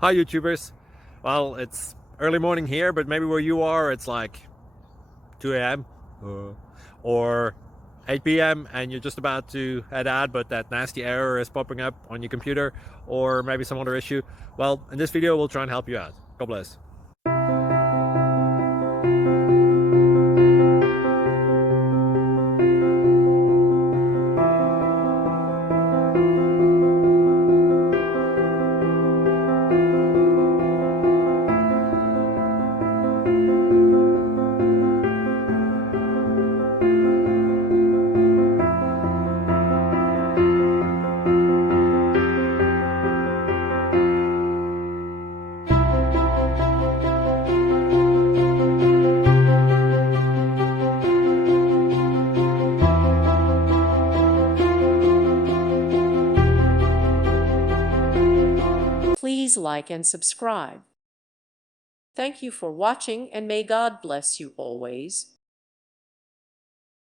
Hi YouTubers. Well, it's early morning here, but maybe where you are it's like 2 a.m. or 8 p.m. and you're just about to head out, but that nasty error is popping up on your computer, or maybe some other issue. Well, in this video we'll try and help you out. God bless. Please like and subscribe. Thank you for watching, and may God bless you always.